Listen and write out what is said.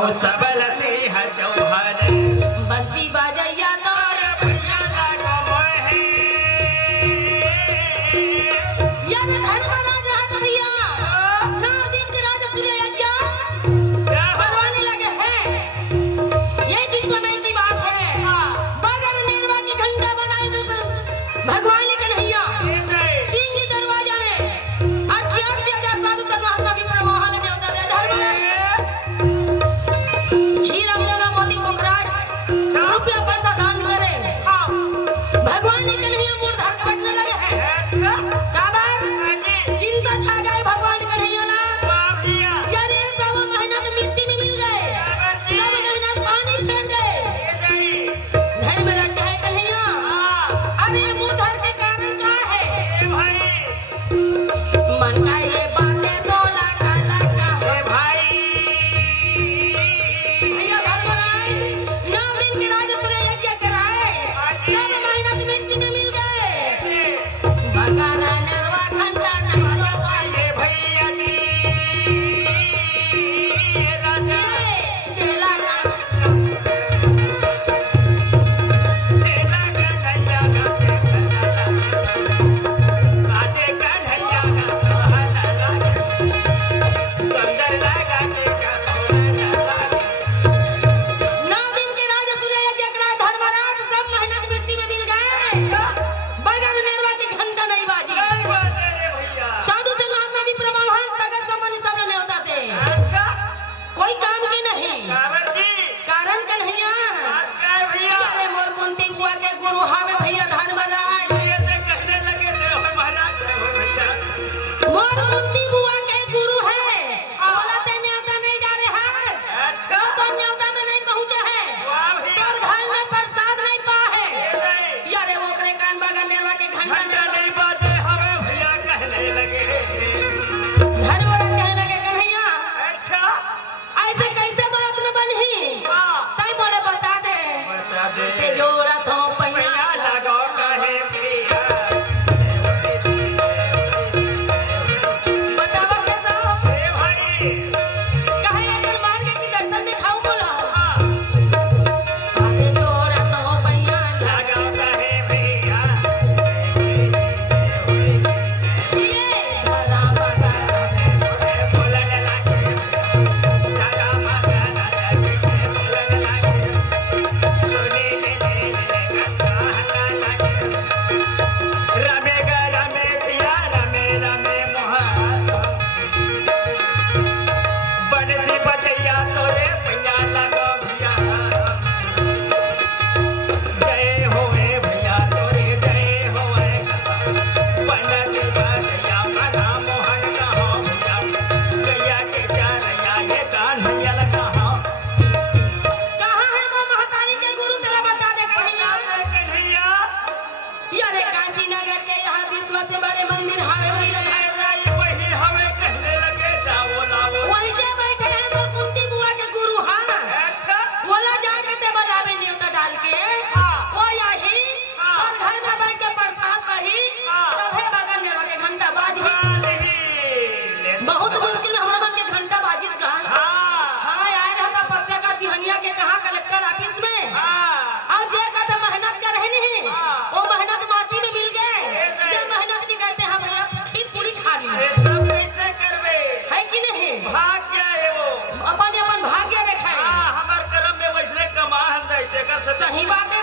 कहो सबल सिंह चौहान बंसी बाजैया तो भैया लागो मोहे या धर्मराज है भैया 9 दिन के राजा सूर्य यज्ञ करवाने लगे हैं। यही दिन समय की बात है। बगर नेरवा की घंटा बनाई तो भगवान कन्हैया सिंह के दरवाजा में 88,000 साधु संत महात्मा भी प्रवाहन ने होता है। धर्मराज हीरा मूंगा मोती पोखराज रुपया पैसा दान करे। भगवान ने कन्हैया मोर धर के बैठने लगे हैं। का बात चिंता छा गए भगवान कन्हैया ना यार ये सब मेहनत मिट्टी में मिल गए, सब मेहनत पानी फेर गए। धर्मराज कहे कन्हैया अरे मोर धर के कारण क्या है? मन का ये बातें तो लगा लगा है भैया। धर्मराज 9 दिन के राजा सूर्य यज्ञ कराए, सब मेहनत मिट्टी में मिल गए। बगारा नरवा घंटा नहीं तो वाले चेला का सही बात है।